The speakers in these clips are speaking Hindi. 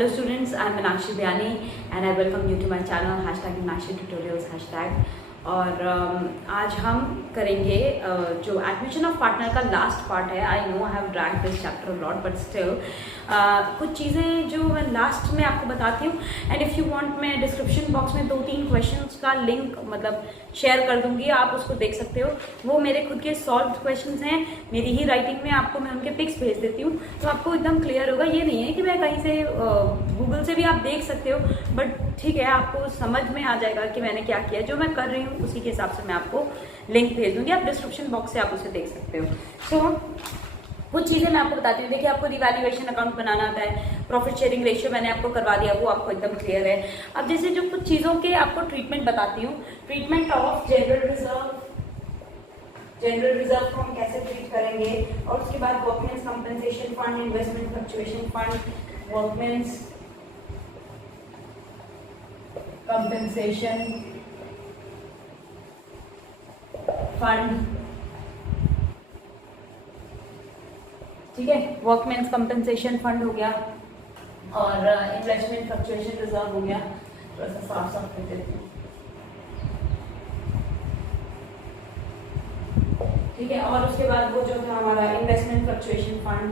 Hello students, I am Meenakshi Biani and I welcome you to my channel #MeenakshiTutorials#। और आज हम करेंगे जो एडमिशन ऑफ पार्टनर का लास्ट पार्ट है। I know I have dragged this chapter lot but still कुछ चीज़ें जो मैं लास्ट में आपको बताती हूँ। एंड इफ़ यू वांट, मैं डिस्क्रिप्शन बॉक्स में 2-3 क्वेश्चंस का लिंक मतलब शेयर कर दूंगी, आप उसको देख सकते हो। वो मेरे खुद के सॉल्व क्वेश्चंस हैं, मेरी ही राइटिंग में, आपको मैं उनके पिक्स भेज देती हूँ तो आपको एकदम क्लियर होगा। ये नहीं है कि मैं कहीं से गूगल से भी आप देख सकते हो, बट ठीक है, आपको समझ में आ जाएगा कि मैंने क्या किया। जो मैं कर रही हूँ उसी के हिसाब से मैं आपको लिंक भेज दूंगी, आप डिस्क्रिप्शन बॉक्स से आप उसे देख सकते हो। कुछ चीज़ें मैं आपको बताती हूँ। देखिए, आपको रिवैल्यूएशन अकाउंट बनाना आता है, प्रॉफिट शेयरिंग रेशियो मैंने आपको करवा दिया, वो आपको एकदम क्लियर है। अब जैसे जो कुछ चीज़ों के आपको ट्रीटमेंट बताती हूँ, ट्रीटमेंट ऑफ जनरल रिजर्व को हम कैसे ट्रीट करेंगे, और उसके बाद workmen's compensation fund, investment fluctuation fund, workmen's compensation fund, ठीक है, वर्कमेंस कंपनसेशन फंड हो गया और इन्वेस्टमेंट फ्लक्चुएशन रिजर्व हो गया। थोड़ा सा साफ साफ कर देते हैं, ठीक है। और उसके बाद वो जो था हमारा इन्वेस्टमेंट फ्लक्चुएशन फंड,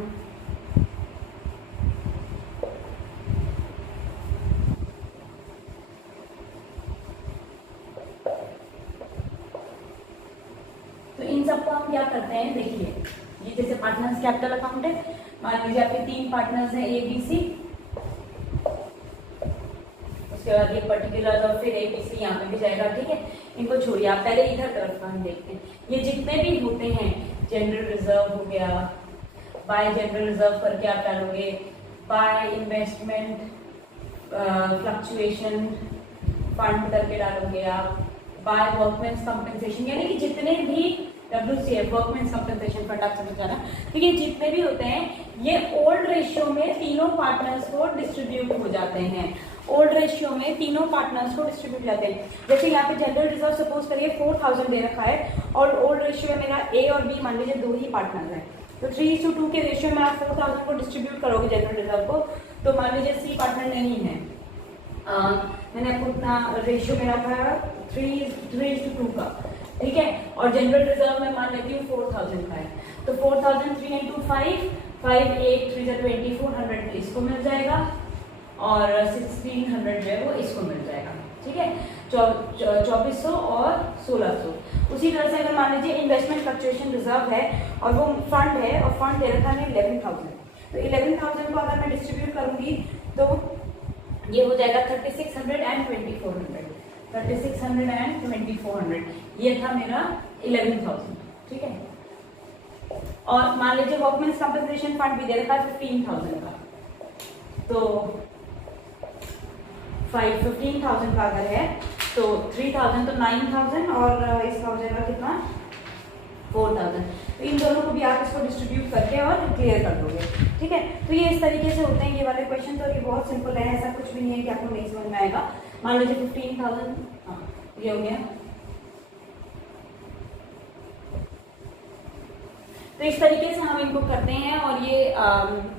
तो इन सबको हम क्या करते हैं, देखिए ये जैसे पार्टनर्स कैपिटल अकाउंट है, मान लीजिए आपके 3 पार्टनर्स हैं ABC, उसके बाद ये पर्टिकुलर और फिर ABC यहाँ पे भी जाएगा, ठीक है। इनको छोड़िए, आप पहले इधर तरफ का हम देखते हैं। ये जितने भी होते हैं, जनरल रिजर्व हो गया, बाय जनरल रिजर्व करके आप डालोगे, बाय इन्वेस्टमेंट फ्लक्चुएशन फंड करके डालोगे आप, बाय वर्कमेंस कंपनसेशन, यानी कि जितने भी WCF वर्कमेंस कंपनसेशन फंड, आप समझ जाना। तो ये जितने भी होते हैं, ये ओल्ड रेशियो में तीनों पार्टनर्स को डिस्ट्रीब्यूट हो जाते हैं। ओल्ड रेशियो में तीनों पार्टनर्स को डिस्ट्रीब्यूट जाते हैं। जैसे यहाँ पे जनरल रिजर्व सपोज करिए 4000 दे रखा है, और ओल्ड रेशियो में मेरा A और B मान लीजिए 2 ही पार्टनर हैं, तो 3:2 के रेशियो में आप 4000 को डिस्ट्रीब्यूट करोगे जनरल रिजर्व को। तो मान लीजिए C पार्टनर नहीं है, मैंने आपको उतना रेशियो में रखा है 3:2 का, ठीक है। और जनरल रिजर्व में मान लेती हूँ 4000 का है, तो 4000 3 into 5, 5 8 3 2400 इसको मिल जाएगा, और 1600 जो है वो इसको मिल जाएगा, ठीक है। 2400 और 1600। उसी तरह से अगर मान लीजिए इन्वेस्टमेंट फ्लक्चुएशन रिजर्व है और वो फंड है, और फंड दे रखा है 11000, तो 11000 को अगर मैं डिस्ट्रीब्यूट करूंगी तो ये हो जाएगा 3600 and 2400, 3600 and 2400, ये था मेरा 11000, ठीक है। और मान लीजिए वर्कमेंस कंपनसेशन फंड भी दे रखा है 15000 का, तो 15,000 का अगर है तो 3000 तो 9000, और इसका हो जाएगा कितना 4000। तो इन दोनों को भी आप इसको डिस्ट्रीब्यूट करके और क्लियर कर दोगे, ठीक है। तो ये इस तरीके से होते हैं ये वाले क्वेश्चन। तो ये बहुत सिंपल है, ऐसा कुछ भी नहीं है कि आपको नहीं समझ में आएगा। मान लीजिए 15,000, हाँ ये हो गया। तो इस तरीके से हम इनको करते हैं और ये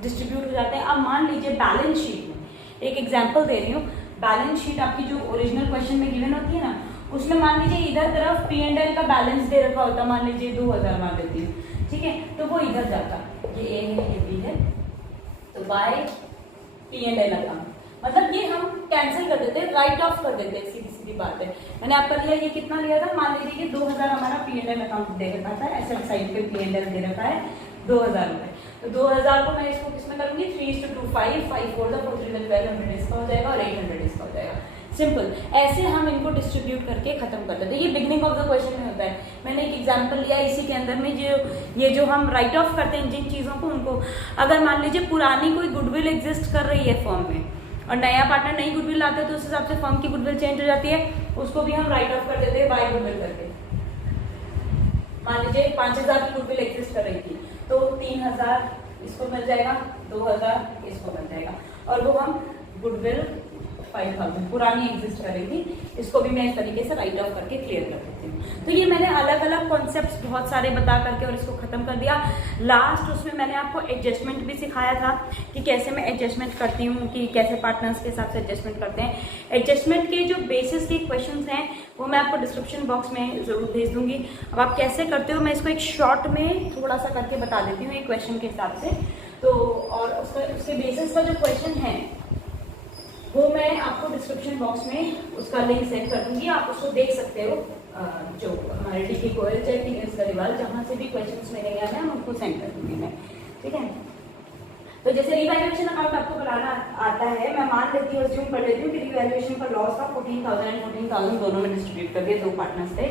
डिस्ट्रीब्यूट हो जाते हैं। अब मान लीजिए बैलेंस शीट में एक एग्जाम्पल दे रही हूँ। बैलेंस शीट आपकी जो ओरिजिनल क्वेश्चन में गिवन होती है ना, उसमें मान लीजिए इधर तरफ P&L का बैलेंस दे रखा होता, मान लीजिए 2000 मान लेती हूँ, ठीक है। तो वो इधर जाता, ये A है ये B है, तो बाय P&L अकाउंट, मतलब ये हम कैंसिल कर देते हैं, राइट ऑफ कर देते हैं, सीधी सीधी बात है। मैंने आपका लिया, ये कितना लिया था, मान लीजिए कि 2000 हमारा P&L अकाउंट दे रखा था, एसेट साइड पे P&L दे रखा है 2000 रुपए। तो 2000 को मैं इसको किसमें करूंगी, 3:2 5 5 4 4 3 1200 इसका हो जाएगा, और 800 इसका हो जाएगा। सिंपल, ऐसे हम इनको डिस्ट्रीब्यूट करके खत्म कर देते हैं। ये बिगनिंग ऑफ द क्वेश्चन में होता है। मैंने एक एग्जांपल लिया इसी के अंदर में, जो ये जो हम राइट ऑफ करते हैं जिन चीज़ों को, उनको अगर मान लीजिए पुरानी कोई गुडविल एग्जिस्ट कर रही है फर्म में, और नया पार्टनर नई गुडविल लाते हैं, तो उस हिसाब से फर्म की गुडविल चेंज हो जाती है, उसको भी हम राइट ऑफ कर देते हैं बाय गुडविल करके। मान लीजिए 5000 की गुडविल एग्जिस्ट कर रही थी, तो 3000 इसको मिल जाएगा, 2000 इसको मिल जाएगा, और वो हम गुडविल 5,000 पुरानी एग्जिस्ट कर रही थी, इसको भी मैं इस तरीके से राइट ऑफ करके क्लियर कर देती हूँ। तो ये मैंने अलग अलग कॉन्सेप्ट्स बहुत सारे बता करके और इसको खत्म कर दिया। लास्ट उसमें मैंने आपको एडजस्टमेंट भी सिखाया था कि कैसे मैं एडजस्टमेंट करती हूँ, कि कैसे पार्टनर्स के हिसाब से एडजस्टमेंट करते हैं। एडजस्टमेंट के जो बेसिस के क्वेश्चंस हैं वो मैं आपको डिस्क्रिप्शन बॉक्स में ज़रूर भेज दूंगी। अब आप कैसे करते हो मैं इसको एक शॉर्ट में थोड़ा सा करके बता देती हूँ एक क्वेश्चन के हिसाब से। तो और उसके बेसिस का जो क्वेश्चन है वो मैं आपको डिस्क्रिप्शन बॉक्स में उसका लिंक सेंड कर दूंगी, आप उसको देख सकते हो। जो हमारे टीके कोयल चैट गरीवाल जहाँ से भी क्वेश्चंस मेरे गए हैं उनको सेंड कर दूंगी मैं, ठीक है। तो जैसे रिवैल्यूएशन अकाउंट आपको बनाना आता है, मैं मान लेती हूँ, अज्यूम कर लेती हूँ कि रिवैल्यूएशन का लॉस का 14,000 एंड 14,000 दोनों में डिस्ट्रीब्यूट कर दिए, दो पार्टनर्स थे।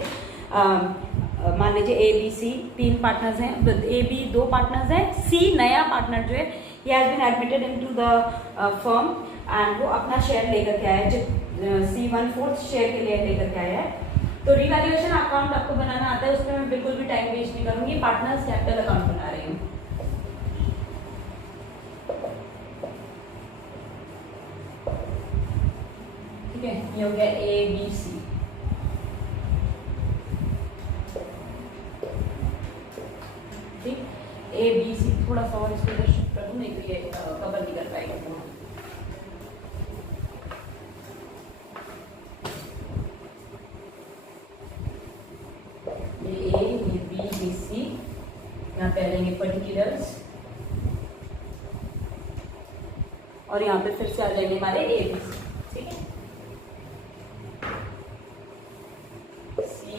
मान लीजिए ए बी सी 3 पार्टनर्स हैं, ए बी 2 पार्टनर्स हैं, सी नया पार्टनर जो है he has been admitted into the firm and वो अपना शेयर लेकर के आया है, सी 1/4 शेयर के लिए लेकर के आया है। तो रिवैल्यूएशन अकाउंट आपको बनाना आता है, उसमें मैं बिल्कुल भी टाइम वेस्ट नहीं करूंगी, पार्टनर्स कैपिटल अकाउंट बना रही हूँ। ठीक है, ये हो गया ए बी सी। ठीक, ए बी सी थोड़ा सा और इसको इधर शिफ्ट कर दूं, नहीं तो ये कवर नहीं कर पाएगा। यहाँ पे आ जाएंगे पर्टिकुलर्स और यहाँ पे फिर से आ जाएंगे हमारे ए बी सी, ठीक है, सी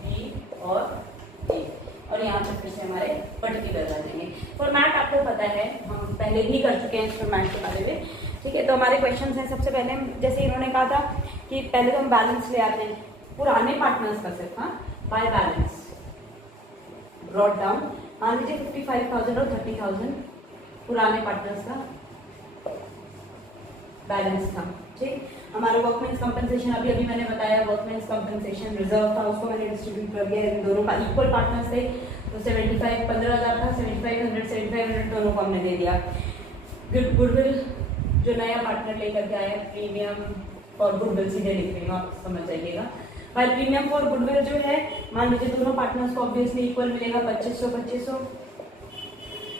बी और ए, और यहाँ पे फिर से हमारे पर्टिकुलर आ जाएंगे। फॉर्मेट आपको पता है, हम पहले भी कर चुके हैं इस फॉर्मेट के बारे में, ठीक है। तो हमारे क्वेश्चंस हैं, सबसे पहले जैसे इन्होंने कहा था कि पहले तो हम बैलेंस ले आते हैं पुराने पार्टनर्स का सिर्फ, हाँ, बाय बैलेंस ब्रॉट डाउन। मान लीजिए 55,000 और 30,000 पुराने पार्टनर्स का बैलेंस था, ठीक। हमारा वर्कमेंस कंपनसेशन अभी अभी मैंने बताया, वर्कमेंस कंपनसेशन रिजर्व था, उसको मैंने डिस्ट्रीब्यूट कर दिया, इन दोनों का इक्वल पार्टनर्स थे, तो 15,000 था, 7,500 दोनों को हमने दे दिया। गुडविल जो नया पार्टनर लेकर के आया, प्रीमियम और गुडविल सीधे लिख रही हूँ, आप समझ जाइएगा। बाय प्रीमियम फॉर गुडविल जो है, मान लीजिए दोनों पार्टनर्स को ऑब्वियसली इक्वल मिलेगा 2500।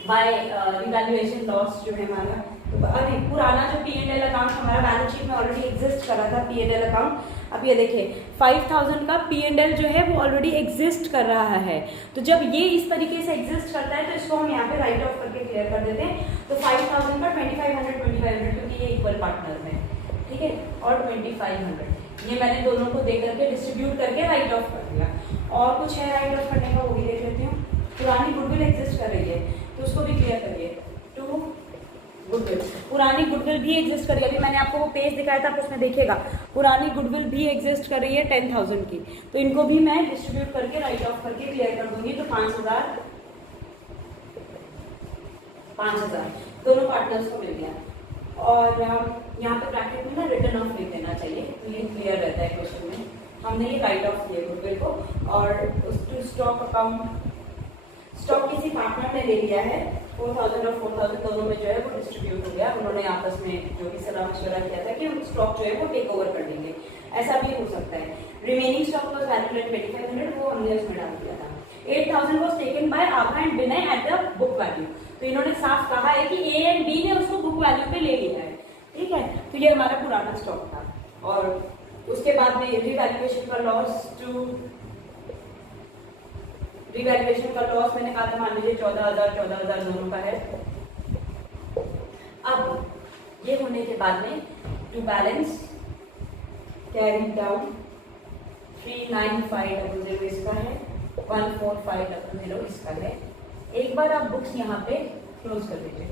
बाय रिवैल्यूएशन लॉस जो है हमारा, तो अभी पुराना जो P&L अकाउंट हमारा बैलेंस शीट में ऑलरेडी एग्जिस्ट कर रहा था, P&L अकाउंट, अब ये देखिए 5,000 का P&L जो है वो ऑलरेडी एग्जिस्ट कर रहा है। तो जब ये इस तरीके से एग्जिस्ट करता है तो इसको हम यहाँ पे राइट ऑफ करके क्लियर कर देते हैं। तो 5,000 का 2,500 क्योंकि ये इक्वल पार्टनर है, ठीक है, और 2,500 ये मैंने दोनों को दे करके डिस्ट्रीब्यूट करके राइट ऑफ कर दिया। और कुछ है राइट ऑफ करने का, वो भी देख लेती हूँ। पुरानी गुडविल एग्जिस्ट कर रही है तो उसको भी क्लियर करिए। टू गुडविल, पुरानी गुडविल भी एग्जिस्ट कर रही है, अभी मैंने आपको वो पेज दिखाया था, आप उसमें देखिएगा पुरानी गुडविल भी एग्जिस्ट कर रही है 10,000 की, तो इनको भी मैं डिस्ट्रीब्यूट करके राइट ऑफ करके क्लियर कर दूंगी। तो 5,000 दोनों पार्टनर्स को मिल गया। और यहाँ पे ब्रैकेट में ना रिटर्न ऑफ लिख देना चाहिए, तो ये क्लियर रहता है क्वेश्चन में। हमने ये राइट ऑफ किया गुडविल को, और टू स्टॉक अकाउंट, स्टॉक किसी पार्टनर ने ले लिया है, 4,000 और 4,000 दोनों में जो है वो डिस्ट्रीब्यूट हो गया। उन्होंने आपस में जो भी सलाह मशवरा किया था कि स्टॉक जो है वो टेक ओवर कर लेंगे, ऐसा भी हो सकता है। Remaining stock was valued at 2,500, वो हमने उसमें डाल दिया था। 8,000 was taken by Abha and Vinay at the book value, तो इन्होंने साफ कहा है कि ए एंड बी ने उसको बुक वैल्यू पे ले लिया है, ठीक है। तो ये हमारा पुराना स्टॉक था। और उसके बाद में रिवैल्यूएशन का लॉस, टू रिवैल्यूएशन का लॉस मैंने कहा था, मान लीजिए 14,000 दोनों का है। अब ये होने के बाद में टू बैलेंस कैरी डाउन 39500 इसका है, 14500 इसका है। एक बार आप बुक्स यहाँ पे क्लोज कर दीजिए।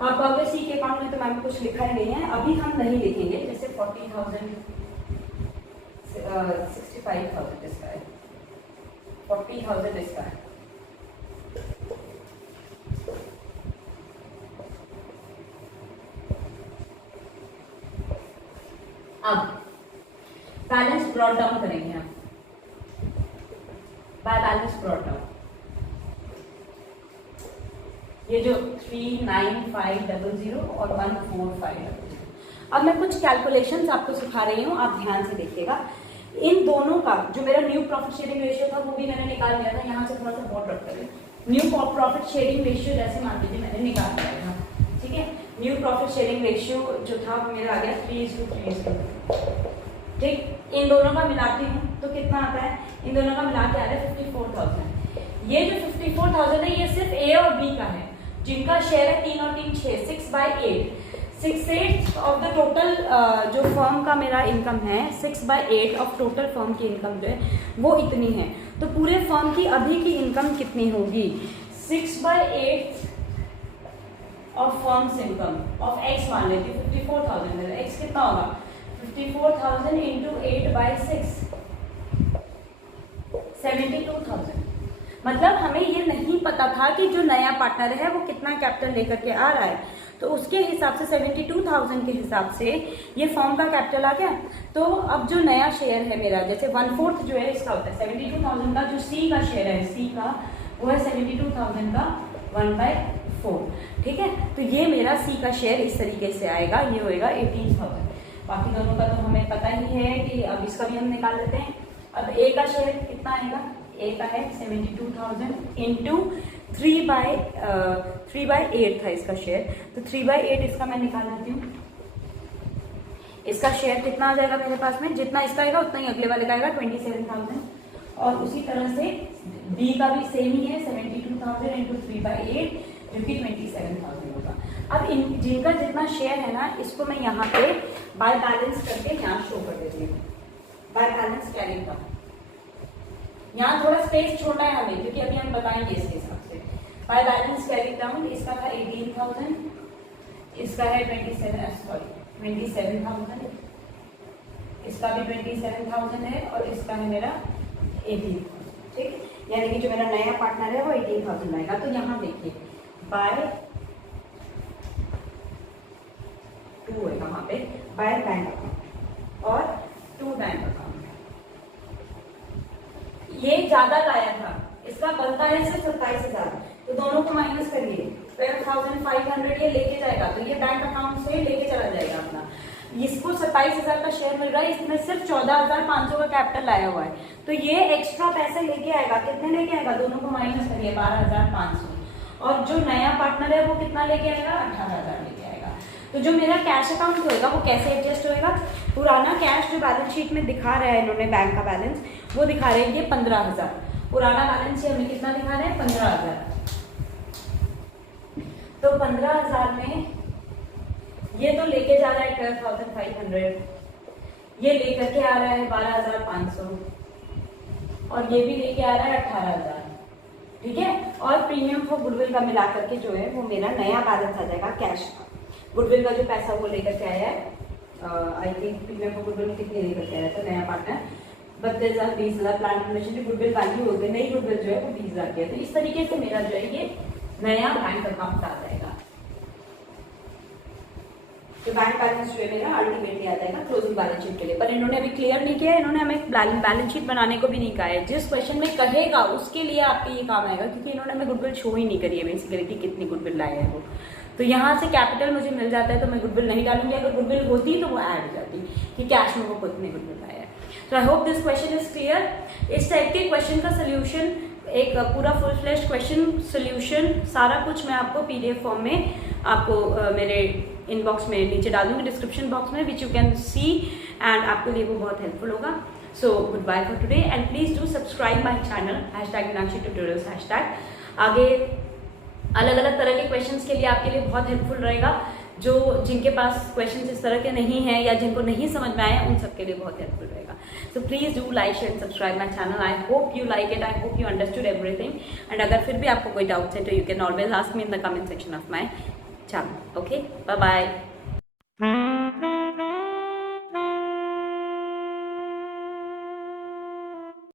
आप अगर सी के अकाउंट में तो मैंने कुछ लिखा ही नहीं है, अभी हम नहीं लिखेंगे। जैसे 40,000 65,000 इसका है, 40,000 इसका है। अब बैलेंस ब्रॉट डाउन करेंगे हम, बाय बैलेंस ब्रॉट डाउन। ये जो 39500 और 14500, अब मैं कुछ कैलकुलेशंस आपको सिखा रही हूँ, आप ध्यान से देखिएगा। इन दोनों का जो मेरा न्यू प्रॉफिट शेयरिंग रेशियो था वो भी मैंने निकाल लिया था। यहाँ से थोड़ा सा बहुत रख करें, न्यू प्रॉफिट शेयरिंग रेशियो जैसे मान लीजिए मैंने निकाल लिया था, ठीक है। न्यू प्रॉफिट शेयरिंग रेशियो जो था वो मेरा आ गया 3:3, ठीक। इन दोनों का मिलाती हूँ तो कितना आता है, इन दोनों का मिला के आ रहा है 54,000। ये जो 54,000 है ये सिर्फ ए और बी का है, जिनका शेयर है 3 और 3 6, 6/8। 6/8 ऑफ द टोटल जो फर्म का मेरा इनकम है, 6/8 ऑफ टोटल फर्म की इनकम जो है वो इतनी है। तो पूरे फर्म की अभी की इनकम कितनी होगी, 6/8 of firms income of x मान लेती हूँ 54,000 है। एक्स कितना होगा, 54,000 इंटू 8/6, 72,000। मतलब हमें ये नहीं पता था कि जो नया पार्टनर है वो कितना कैपिटल लेकर के आ रहा है, तो उसके हिसाब से 72,000 के हिसाब से ये फर्म का कैपिटल आ गया। तो अब जो नया शेयर है मेरा, जैसे 1/4 जो है इसका होता है 72,000 का, जो सी का शेयर है सी का वो है 72,000 का 1/4, ठीक है। तो ये मेरा सी का शेयर इस तरीके से आएगा, ये होएगा 18,000। बाकी दोनों का तो हमें पता ही है कि अब इसका भी हम निकाल लेते हैं। अब ए का शेयर कितना आएगा, ए का है 72,000 इंटू 3/8 था इसका शेयर, तो 3/8 इसका मैं निकाल लेती हूँ। इसका शेयर कितना आ जाएगा मेरे पास में, जितना इसका आएगा उतना ही अगले वाले का आएगा 27,000। और उसी तरह से बी का भी सेम ही है 72,000 इंटू 3/8 जो कि 27,000 होगा। अब इन जिनका जितना शेयर है ना, इसको मैं यहाँ पे बाय बैलेंस करके यहाँ शो कर देती हूँ, बाय बैलेंस कैरी का। यहाँ थोड़ा स्पेस छोड़ना है हमें, क्योंकि अभी हम बताएंगे इसके हिसाब से। बाय बैलेंस कैरी डाउन, इसका था 18,000, इसका है 27,000, इसका भी 27,000 है और इसका है मेरा 18,000, ठीक। यानी कि जो मेरा नया पार्टनर है वो 18,000 आएगा। तो यहाँ देखिए बाय 2 है वहाँ पे, बाय बैंक अकाउंट और 2 बैंक अकाउंट। ये ज्यादा लाया था, इसका बनता है सिर्फ 27,000, तो दोनों को माइनस करिए, 12,500 ये लेके जाएगा, तो ये बैंक अकाउंट से लेके चला जाएगा अपना। इसको 27,000 का शेयर मिल रहा है, इसमें सिर्फ 14,500 का कैपिटल लाया हुआ है, तो ये एक्स्ट्रा पैसे लेके आएगा। कितने लेके आएगा, दोनों को माइनस करिए 12,500। और जो नया पार्टनर है वो कितना लेके आएगा, 18,000 लेके आएगा। तो जो मेरा कैश अकाउंट होएगा वो कैसे एडजस्ट होएगा, पुराना कैश जो बैलेंस शीट में दिखा रहा है इन्होंने बैंक का बैलेंस, वो दिखा रहे हैं ये 15,000। पुराना बैलेंस हमें कितना दिखा रहे हैं, 15,000। तो 15,000 में ये तो लेके जा रहा है 12,500, ये लेकर के आ रहा है 12,500 और ये भी लेके आ रहा है 18,000, ठीक है। और प्रीमियम फॉर गुडविल का मिला करके जो है वो मेरा नया बैलेंस आ जाएगा कैश का। गुडविल का जो पैसा वो लेकर के आया है, I think premium for goodwill कितने लेकर के आया था नया पार्टनर, 32,000, 20,000 प्लांट रिलेशन जो गुडविल वैल्यू होते हैं, नई गुडविल जो है वो 20,000 की है। तो इस तरीके से मेरा जो है ये नया बैंक अकाउंट आ जाएगा। तो बैंक बैलेंस जो है मेरा अल्टीमेटली आ जाएगा क्लोजिंग बैलेंस शीट के लिए। पर इन्होंने अभी क्लियर नहीं किया है, इन्होंने हमें बैलेंस शीट बनाने को भी नहीं कहा है। जिस क्वेश्चन में कहेगा उसके लिए आपके ये काम आएगा, क्योंकि इन्होंने हमें गुडविल शो ही नहीं करी है बेसिकली कि कितनी गुडविल लाए है वो। तो यहाँ से कैपिटल मुझे मिल जाता है तो मैं गुडविल नहीं डालूंगी, अगर गुडविल होती तो वो ऐड हो जाती कि कैश में वो कितने गुडविल लाया है। तो I hope this question is clear. इस टाइप के क्वेश्चन का सोल्यूशन, एक पूरा फुल फ्लेश्ड क्वेश्चन सोल्यूशन सारा कुछ मैं आपको PDF फॉर्म में आपको मेरे इनबॉक्स में नीचे डाल दूंगी, डिस्क्रिप्शन बॉक्स में, which you can see, and आपके लिए वो बहुत हेल्पफुल होगा। So good bye for today and please do subscribe my channel #Meenakshi tutorials. आगे अलग अलग तरह के क्वेश्चंस के लिए आपके लिए बहुत हेल्पफुल रहेगा। जो जिनके पास क्वेश्चंस इस तरह के नहीं हैं या जिनको नहीं समझ में आए उन सबके लिए बहुत हेल्पफुल रहेगा। So please do like share subscribe my channel. I hope you like it, I hope you understood everything, and अगर फिर भी आपको कोई डाउट्स है तो you can always ask me in the comment section of my channel. Okay, bye bye.